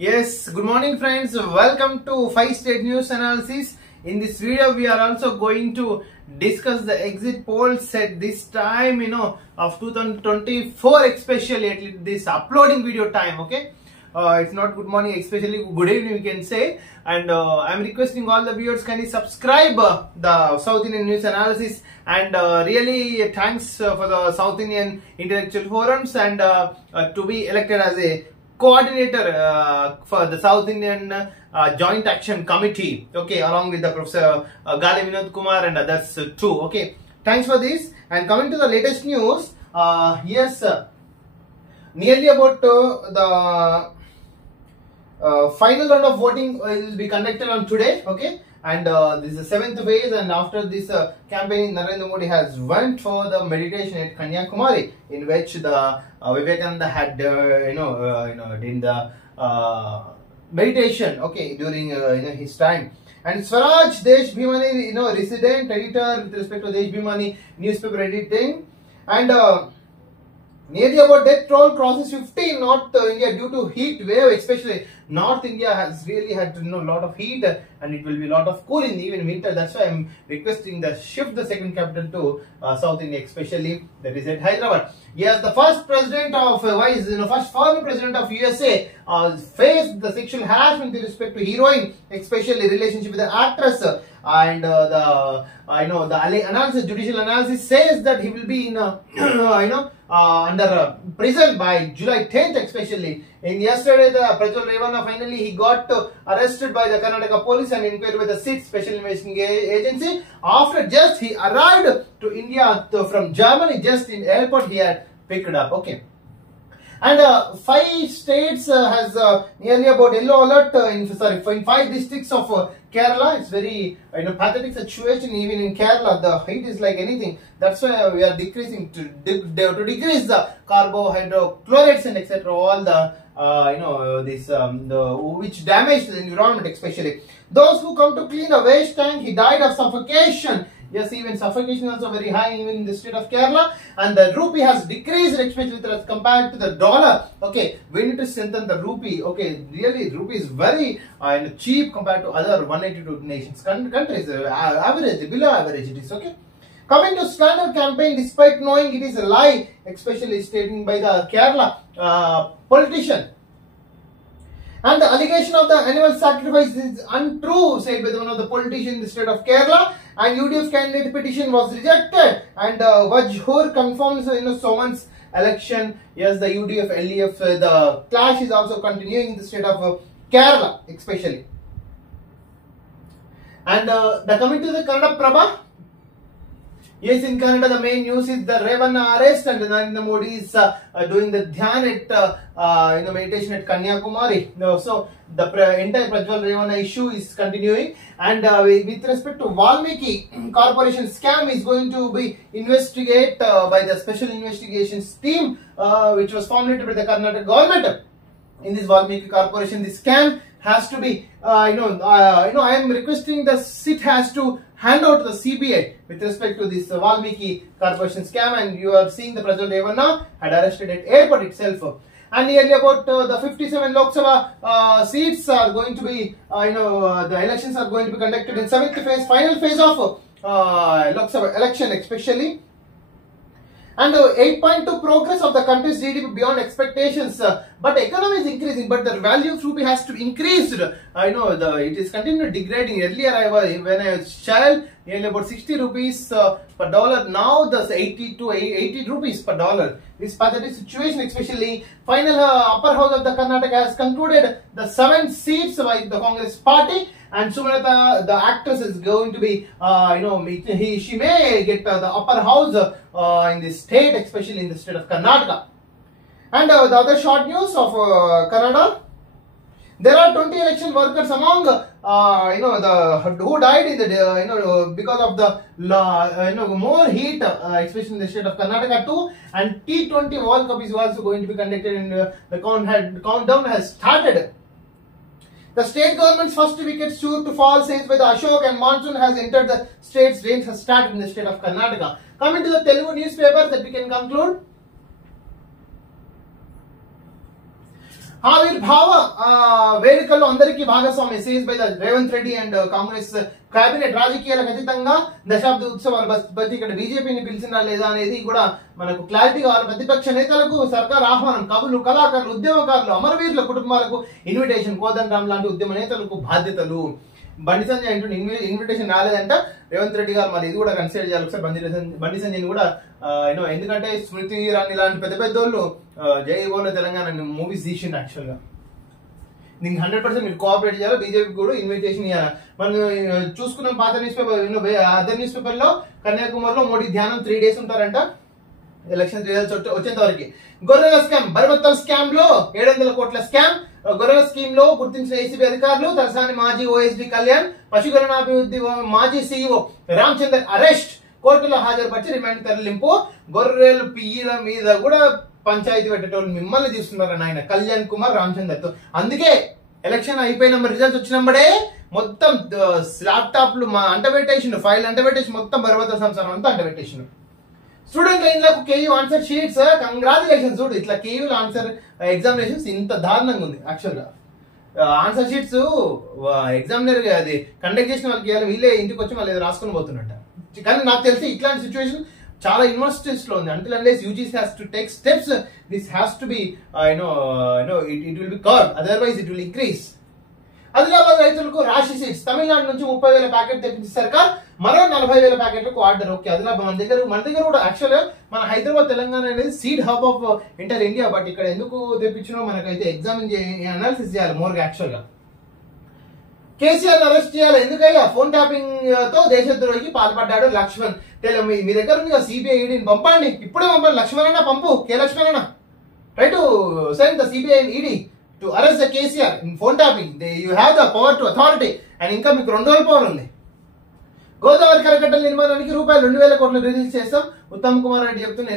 Yes, good morning friends. Welcome to 5 State News Analysis. In this video, we are also going to discuss the exit polls set this time, of 2024, especially at this uploading video time, okay? It's not good morning, especially good evening, we can say. And I'm requesting all the viewers, kindly subscribe the South Indian News Analysis. And really thanks for the South Indian Intellectual Forums and to be elected as a coordinator for the South Indian Joint Action Committee, okay, along with the Professor Gali Vinod Kumar and others too, okay. Thanks for this. And coming to the latest news, yes, nearly about the final round of voting will be conducted on today, okay. And this is the 7th phase, and after this campaign, Narendra Modi has went for the meditation at Kanyakumari, in which the Vivekananda had, in the meditation, okay, during his time. And Swaraj Desh Bhimani, resident editor with respect to Desh Bhimani newspaper editing, and nearly about death toll crosses 50 in North India due to heat wave, especially North India has really had a lot of heat, and it will be a lot of cool in even winter. That's why I'm requesting the shift the second capital to South India, especially that is at Hyderabad. Yes, the first president of first former president of USA faced the sexual harassment with respect to heroine, especially relationship with the actress. And the analysis, judicial analysis says that he will be in under prison by July 10th, especially. In yesterday, the Prajwal Revanna finally he got arrested by the Karnataka police and inquired by the SIT Special Investigating Agency. After just he arrived to India from Germany, just in airport he had picked up, okay. And 5 states has nearly about yellow alert in 5 districts of Kerala. It's very pathetic situation. Even in Kerala, the heat is like anything. That's why we are decreasing to decrease the carbohydrochlorides and etc. All the which damage the environment, especially those who come to clean the waste tank. He died of suffocation. Yes, even suffocation is also very high even in the state of Kerala, and the rupee has decreased, especially as compared to the dollar. Okay, we need to strengthen the rupee. Okay, really, rupee is very cheap compared to other 182 nations countries. Average, below average, it is, okay. Coming to slander campaign, despite knowing it is a lie, especially stating by the Kerala politician. And the allegation of the animal sacrifice is untrue, said by one of the politicians in the state of Kerala. And UDF candidate petition was rejected. And Vajhur confirms someone's election. Yes, the UDF, LDF, the clash is also continuing in the state of Kerala, especially. And coming to the Kannada Prabha. Yes, in Canada, the main news is the Revanna arrest, and Narendra Modi is doing the dhyan at meditation at Kanyakumari. So the entire Prajwal Revanna issue is continuing, and with respect to Valmiki Corporation scam is going to be investigated by the Special Investigations Team, which was formulated by the Karnataka government. In this Valmiki Corporation, this scam has to be, I am requesting the SIT has to hand out to the CBI with respect to this Valmiki Corporation scam, and you are seeing the Prajwal Revanna had arrested at airport itself. And nearly about the 57 Lok Sabha seats are going to be, the elections are going to be conducted in 7th phase, final phase of Lok Sabha election, especially. And 8.2 progress of the country's GDP beyond expectations, but economy is increasing, but the value of rupee has to increase. It is continually degrading. Earlier, when I was child, nearly about 60 rupees per dollar. Now the 80 rupees per dollar. This pathetic situation, especially final upper house of the Karnataka has concluded the 7 seats by the Congress party. And Sumanata, the actress, is going to be, she may get the upper house in the state, especially in the state of Karnataka. And the other short news of Canada, there are 20 election workers among, who died in the, because of the, more heat, especially in the state of Karnataka too. And T20 World Cup is also going to be conducted, and the countdown has started. The state government's first wicket sure to fall, says by the Ashok, and monsoon has entered the state's rains has started in the state of Karnataka. Coming to the Telugu newspapers that we can conclude. ఆవిర్భావ వేడుకల్లో అందరికీ భాగస్వామి seize by the Revanth Reddy అండ్ కాంగ్రెస్ కేబినెట్. రాజకీయాలకు అతీతంగా దశాబ్ది ఉత్సవాలు బతి ఇక్కడ బీజేపీని పిలిచినా లేదా అనేది కూడా మనకు క్లారిటీ కావాలి. ప్రతిపక్ష నేతలకు సర్కార్ ఆహ్వానం, కవులు, కళాకారులు, ఉద్యమకారులు, అమరవీరుల కుటుంబాలకు ఇన్విటేషన్, కోదండరామ్ లాంటి ఉద్యమ నేతలకు బాధ్యతలు. బండి సంజయ్ అంటూ ఇన్విటేషన్ రాలేదంట రేవంత్ రెడ్డి గారు, మరి ఇది కూడా కన్సిడర్ చేయాలి ఒకసారి బండి సంజయ్ కూడా. ఎందుకంటే స్మృతి ఇరానీ లాంటి పెద్ద పెద్ద వాళ్ళు జై బోలో తెలంగాణ మూవీస్ తీసిండు. యాక్చువల్ గా దీనికి 100% మీరు కోఆపరేట్ చేయాలి. బీజేపీ కూడా ఇన్విటేషన్ ఇవ్వాలి. మనం చూసుకున్నాం పాత news paper, other news paper లో కన్యాకుమారిలో మోడీ ధ్యానం 3 days ఉంటారంట ఎలక్షన్ రిజల్ట్స్ వచ్చేంత వరకు. గొర్రెల స్కామ్, బర్బత్తల్ స్కామ్ లో 700 కోట్ల స్కామ్. గొర్రెల స్కీమ్ లో గుర్తించిన ఏసీబీ అధికారులు, తలసాని మాజీ ఓఎస్డీ కళ్యాణ్, పశుగణనాభివృద్ధి మాజీ సీఈఓ రామచందర్ అరెస్ట్, కోర్టులో హాజరుపరిచి రిమాండ్ తరలింపు. గొర్రెలు పియ్యల మీద కూడా పంచాయతీ పెట్టేటోళ్ళు మిమ్మల్ని తీసుకున్నారని ఆయన కళ్యాణ్ కుమార్ రామచందర్ తో. అందుకే ఎలక్షన్ అయిపోయిన రిజల్ట్స్ వచ్చినప్పుడే మొత్తం ల్యాప్టాప్లు అంటబెట్టేసిండు, ఫైల్ అంటబెట్టేసి మొత్తం బర్బత్తల్ సంసారం అంతా అంటబెట్టేసిండు. స్టూడెంట్ లైన్లకు కేయూ ఆన్సర్ షీట్స్, కంగ్రాచులేషన్. చూడు ఇట్లా కేయూ ఆన్సర్ ఎగ్జామినేషన్స్ ఇంత దారుణంగా ఉంది. యాక్చువల్ గా ఆన్సర్ షీట్స్ ఎగ్జామినర్ అది కండక్ట్ చేసిన వాళ్ళకి వీళ్ళే ఇంటికి వచ్చి మళ్ళీ రాసుకొని పోతున్నట్ట. కానీ నాకు తెలిసి ఇట్లాంటి సిచ్యువేషన్ చాలా యూనివర్సిటీస్ లో ఉంది. Until unless UGC has to take steps, this has to be it will be curbed, otherwise it will increase. Adilabad రైతులకు రాశి సీడ్స్, తమిళనాడు నుంచి 30,000 ప్యాకెట్ తెప్పించి సర్కార్, మరో 40,000 ప్యాకెట్లకు ఆర్డర్. ఓకే, ఆదిలాబాద్ మన దగ్గర కూడా యాక్చువల్ గా మన హైదరాబాద్ తెలంగాణ అనేది seed hub of inter India. But ఇక్కడ ఎందుకు తెప్పించినో మనకైతే ఎగ్జామిన్ అనాలిసిస్ చేయాలి మోర్గా. యాక్చువల్ గా కేసీఆర్ అరెస్ట్ చేయాలి. ఎందుకయ్యా ఫోన్ ట్యాపింగ్ తో దేశద్రోహికి పాల్పడ్డాడు లక్ష్మణ్. మీ దగ్గర ఉంది సిబిఐ ఈడీని పంపండి, ఇప్పుడే పంపండి. లక్ష్మణ్ అన్న పంపు, కే లక్ష్మణ్ అన్న try to send the CBI and ED to arrest the KCR in phone tapping. You have the power to authority and ఇంకా మీకు 2 రోజుల పవర్ ఉంది. గోదావరి కరకట్టల నిర్మాణానికి రూపాయలు 2,000 కోట్లు రిలీజ్ చేస్తాం. ఉత్తమ్ కుమార్ రెడ్డి చెప్తున్న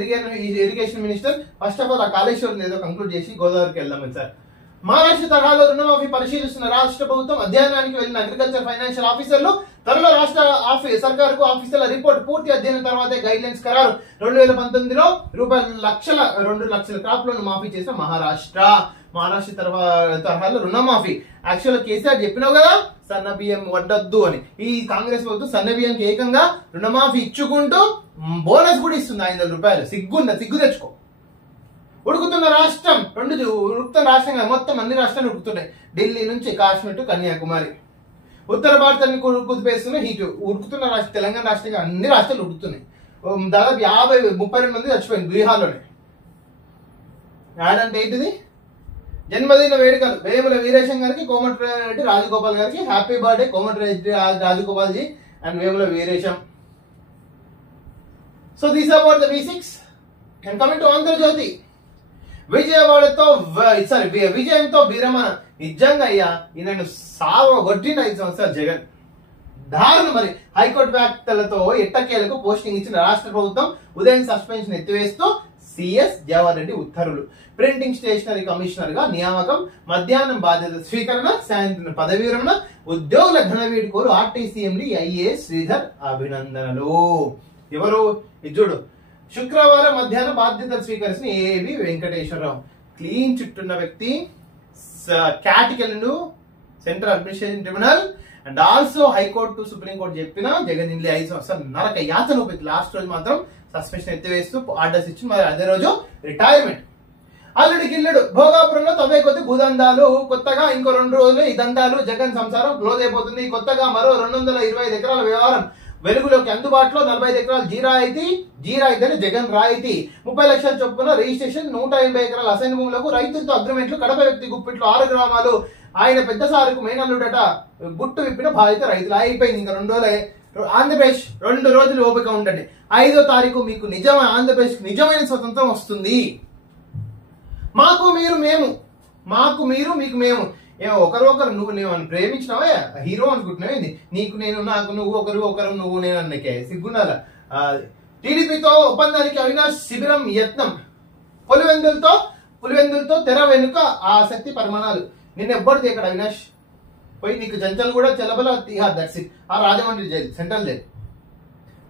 irrigation minister. First of all ఆ కాళేశ్వరం ఏదో కంక్లూడ్ చేసి గోదావరికి వెళ్దాం సార్. మహారాష్ట్ర తరహాలో రుణమాఫీ పరిశీలిస్తున్న రాష్ట్ర ప్రభుత్వం. అధ్యయనానికి వెళ్లిన అగ్రికల్చర్ ఫైనాన్షియల్ ఆఫీసర్లు. త్వరలో రాష్ట్ర సర్కారుకు ఆఫీసర్ల రిపోర్ట్. పూర్తి అధ్యయనం తర్వాతే గైడ్ లైన్స్ ఖరారు. 2019లో ₹2 లక్షల క్రాప్ లోన్ మాఫీ చేసిన మహారాష్ట్ర తరహాలో రుణమాఫీ. యాక్చువల్ కేసీఆర్ చెప్పినావు కదా సన్న బియ్యం వడ్డొద్దు అని. ఈ కాంగ్రెస్ ప్రభుత్వం సన్న బియ్యంకి ఏకంగా రుణమాఫీ ఇచ్చుకుంటూ బోనస్ కూడా ఇస్తుంది ₹500. సిగ్గు తెచ్చుకో. ఉడుకుతున్న రాష్ట్రం, ఉడుకుతున్న రాష్ట్రంగా మొత్తం అన్ని రాష్ట్రాలు ఉడుకుతున్నాయి. ఢిల్లీ నుంచి కాశ్మీర్ టు కన్యాకుమారి. ఉత్తర భారతాన్ని కుదిపేస్తున్న హీట్. ఉడుకుతున్న రాష్ట్రం తెలంగాణ రాష్ట్రంగా అన్ని రాష్ట్రాలు ఉడుకుతున్నాయి. దాదాపు 32 మంది చచ్చిపోయింది బీహార్లోనే. యాడంటే ఏంటిది? జన్మదిన వేడుకలు. వేముల వీరేశం గారికి, కోమటిరెడ్డి రాజగోపాల్ గారికి happy birthday. Komatireddy Rajagopal ji and Vemula Veeresham. So these about the B6 and coming to Andhrajyothi. విజయంతో విరమణ. నిజంగా అయ్యా ఈయనను కొట్టిండు 5 సంవత్సరాలు జగన్. దారుణం. మరి హైకోర్టు వ్యాఖ్యలతో ఎట్టకేలకు పోస్టింగ్ ఇచ్చిన రాష్ట్ర ప్రభుత్వం. ఉదయం సస్పెన్షన్ ఎత్తివేస్తూ సిఎస్ జవహర్ రెడ్డి ఉత్తర్వులు. ప్రింటింగ్ స్టేషనరీ కమిషనర్ గా నియామకం. మధ్యాహ్నం బాధ్యత స్వీకరణ, సాయంత్రం పదవి విరమణ. ఉద్యోగుల ఘనవీడుకోలు. ఆర్టీసీ ఎండీ ఐఏఎస్ శ్రీధర్ అభినందనలు. ఎవరు ఇజ్జుడు? శుక్రవారం మధ్యాహ్నం బాధ్యతలు స్వీకరిసిన ఏబి వెంకటేశ్వరరావు. క్లీన్ చిట్టున్న వ్యక్తి. క్యాటికల్ central administration tribunal and also high court supreme court చెప్పిన జగన్ ఇండ్లీ 5 సంవత్సరాలు నరక యాతన ఉపయోగించి లాస్ట్ రోజు మాత్రం సస్పెన్షన్ ఎత్తివేస్తూ ఆర్డర్స్ ఇచ్చి మరి అదే రోజు రిటైర్మెంట్. అల్లుడి గిల్లుడు. భోగాపురంలో తవ్వే కొద్ది భూదందాలు. కొత్తగా ఇంకో 2 రోజులు ఈ దందాలు. జగన్ సంసారం క్లోజ్ అయిపోతుంది. కొత్తగా మరో 225 ఎకరాల వ్యవహారం వెలుగులోకి. అందుబాటులో 45 ఎకరాలు జీరాయితీ అని జగన్ రాయితీ. 30 లక్షల చొప్పున రిజిస్ట్రేషన్. 180 ఎకరాల అసైన్ భూములకు రైతులతో అగ్రిమెంట్లు. కడప వ్యక్తి గుప్పిట్లో 6 గ్రామాలు. ఆయన పెద్ద సారుకు మేనల్లుడట. గుట్టు విప్పిన బాధిత రైతులు. అయిపోయింది ఇంకా 2 రోజులే. ఆంధ్రప్రదేశ్ 2 రోజులు ఓపిక ఉండండి. 5వ తారీఖు మీకు ఆంధ్రప్రదేశ్ నిజమైన స్వతంత్రం వస్తుంది. మాకు మీరు మేము, మాకు మీరు మీకు మేము. ఒకరు నువ్వు ప్రేమించినావా? హీరో అనుకుంటున్నావు ఏంది? నీకు నేను, నాకు నువ్వు, ఒకరు నువ్వు నేను అన్నకే సిగ్గుండాల. టీడీపీతో ఒప్పందానికి అవినాష్ శిబిరం యత్నం. పులివెందులతో తెర వెనుక ఆసక్తి పరిమాణాలు. నిన్న ఎవ్వరిది ఇక్కడ అవినాష్ పోయి నీకు జంచలు కూడా చెలబల తిహార్. That's it. ఆ రాజమండ్రి జైలు, సెంట్రల్ జైలు.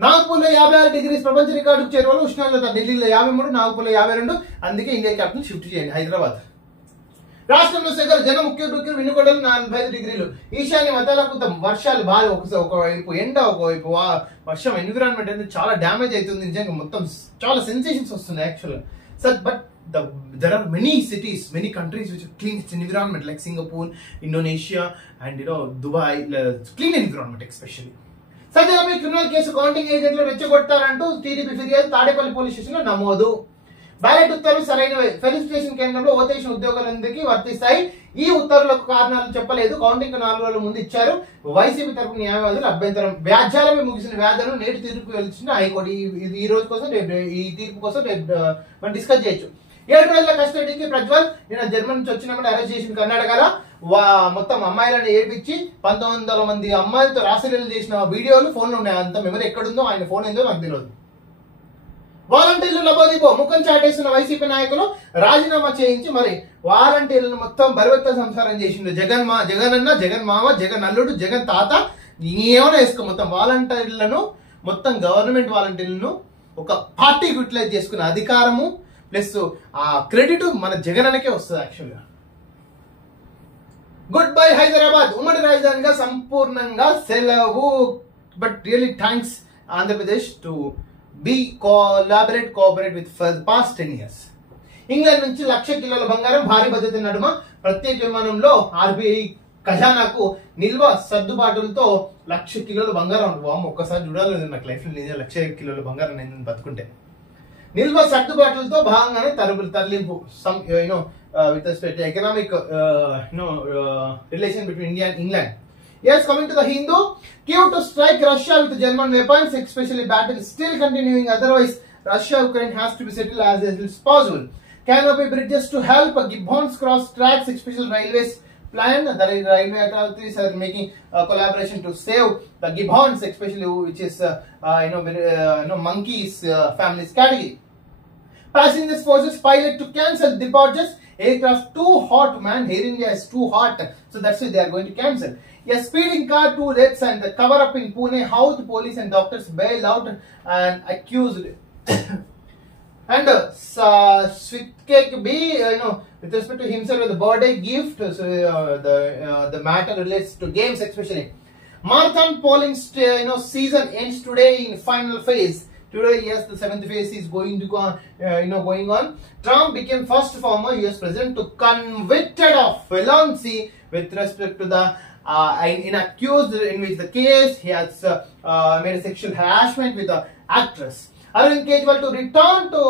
నాగ్పూర్లో 56 degrees ప్రపంచ రికార్డుకు చేరువలో ఉష్ణోగ్రత. ఢిల్లీలో 53, నాగ్పూర్లో 52. అందుకే ఇండియా క్యాపిటల్ షిఫ్ట్ చేయండి హైదరాబాద్. రాష్ట్రంలో సెగలు జనం ముఖ్య వినుకొండలు 45 డిగ్రీలు. ఈశాన్య మతాలకు వర్షాలు భారీ, ఒకవైపు ఎండ, ఒకవైపు వర్షం. ఎన్విరాన్మెంట్ అనేది చాలా డ్యామేజ్ అవుతుంది నిజంగా. మొత్తం చాలా సెన్సేషన్స్ వస్తున్నాయి యాక్చువల్గా. But there are many cities, many countries which have clean environment like Singapore, Indonesia, and Dubai. Clean environment especially. సజ్జలపై క్రిమినల్ కేసు కౌంటింగ్ ఏజెంట్లు రెచ్చగొట్టారంటూ టీడీపీ ఫిర్యాదు తాడేపల్లి పోలీస్ స్టేషన్ లో నమోదు. బ్యాలెట్ ఉత్తర్వులు సరైనవే. ఫెలిసిటేషన్ కేంద్రంలో ఓటేషన్ ఉద్యోగులందరికీ వర్తిస్తాయి. ఈ ఉత్తర్వులకు కారణాలు చెప్పలేదు. కౌంటింగ్ 4 రోజుల ముందు ఇచ్చారు. వైసీపీ తరపు న్యాయవాదులు అభ్యంతరం. వ్యాజ్యాలపై ముగిసిన వ్యాధులను నేటి తీర్పు వెలిచిన హైకోర్టు. ఈ రోజు కోసం ఈ తీర్పు కోసం మనం డిస్కస్ చేయొచ్చు. 7 రోజుల కస్టడీకి ప్రజ్వల్ నిన్న జర్మనీ నుంచి వచ్చినప్పుడు అరెస్ట్ చేసిన కర్ణాటకలో మొత్తం అమ్మాయిలను ఏడిపించి 1900 మంది అమ్మాయిలతో రాసలీలు చేసిన వీడియోలు ఫోన్లో ఉన్నాయి. అంత మెమరీ ఎక్కడుందో, ఆయన ఫోన్ ఏందో నాకు తెలియదు. వాలంటీర్లు లబోదిబో ముఖం చాటేస్తున్న వైసీపీ నాయకులు రాజీనామా చేయించి మరి వాలంటీర్లను మొత్తం బరివెత్త సంసారం చేసిండు. జగన్ అన్న, జగన్ మామ, జగన్ అల్లుడు, జగన్ తాత ఏమైనా వేసుకో. మొత్తం వాలంటీర్లను, మొత్తం గవర్నమెంట్ వాలంటీర్లను ఒక పార్టీకి యూటిలైజ్ చేసుకున్న అధికారము ప్లస్ ఆ క్రెడిట్ మన జగన్ అన్నకే వస్తుంది యాక్చువల్గా. Good bye Hyderabad. ఉమ్మడి రాజధానిగా సంపూర్ణంగా సెలవు. But really thanks Andhra Pradesh to cooperate with for past 10 years. England నుంచి 1,00,000 కిలోల బంగారం భారీ భద్రత నడుమ ప్రత్యేక విమానంలో ఆర్బీఐ ఖజానాకు నిల్వ సర్దుబాటులతో 1,00,000 కిలోల బంగారం. ఒక్కసారి చూడాలి నాకు లైఫ్ లో. 1,00,000 కిలోల బంగారం నేను బతుకుంటే. నిల్వ సర్దుబాటులతో భాగంగానే తరలింపు. with respect to economic relation between India and England. Yes, coming to the Hindu, Kyiv to strike Russia with German weapons, especially battle still continuing. Otherwise, Russia-Ukraine has to be settled as little as possible. Canopy bridges to help. Gibbons cross tracks, special railways plan. The railway authorities are making collaboration to save the Gibbons, especially which is monkeys families category. Passengers forces pilot to cancel departures. Aircraft too hot, man. Air India is too hot, so that's why they are going to cancel. A speeding car, 2 deaths, and the cover up in Pune. How the police and doctors bail out and accused. And Switkek B, with respect to himself with the birthday gift. So the matter relates to games especially. Marathon polling season ends today in final phase. Today, yes, the 7th phase is going to go on, going on. Trump became first former US president to convicted of felony with respect to the accused in which the case he has made a sexual harassment with the actress. Arvind Kejriwal to return to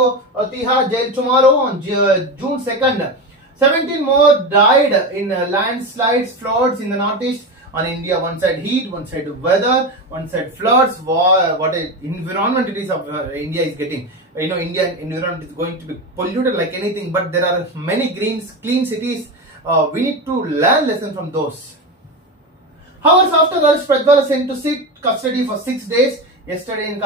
Tihar jail tomorrow on June 2nd. 17 more died in landslides, floods in the northeast. On India, one side heat, one side weather, one side floods. What an environment it is of India is getting. Indian environment is going to be polluted like anything. But there are many clean cities. We need to learn lessons from those. Hours after arrest, Prajwal sent to seek custody for 6 days. Yesterday in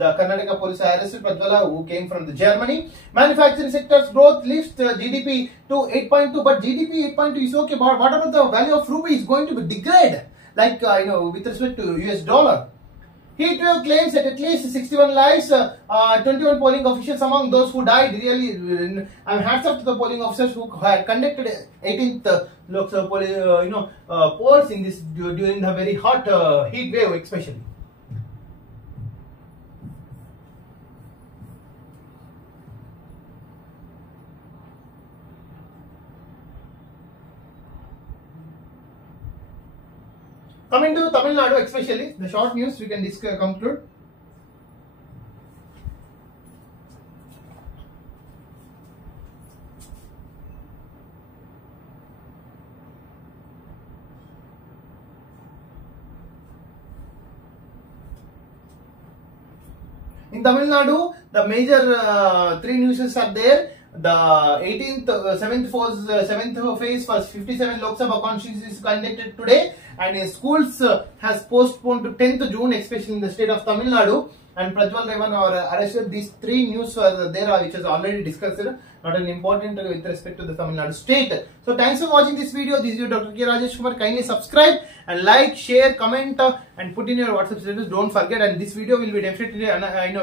the Karnataka police arrested Prajwala, who came from the Germany. Manufacturing sector's growth lifts GDP to 8.2, but GDP 8.2 is okay. But what about the value of rupee is going to be degraded, like with respect to US dollar. Heatwave claims that at least 61 lives, 21 polling officials among those who died. Really, hats off to the polling officers who had conducted 18th Lok Sabha polls in this during the very hot heat wave, especially. Coming to Tamil Nadu, especially the short news, we can conclude. In Tamil Nadu, the major 3 newses are there. The 7th phase for 57 Lok Sabha constituencies is conducted today, and schools has postponed to 10th June, especially in the state of Tamil Nadu. And Prajwal Revan are arrested. These 3 news were there, which is already discussed. Not an important with respect to the Tamil Nadu state. So thanks for watching this video. This is your Dr. K. Rajesh Kumar. Kindly subscribe and like, share, comment, and put in your WhatsApp status. Don't forget. And this video will be definitely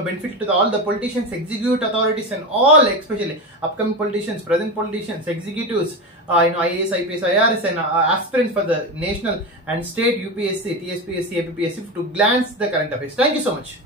benefit to all the politicians, executive authorities, and all, especially upcoming politicians, present politicians, executives, IAS, IPS, IRS, and aspirants for the national and state UPSC, TSPSC, APPSC to glance the current affairs. Thank you so much.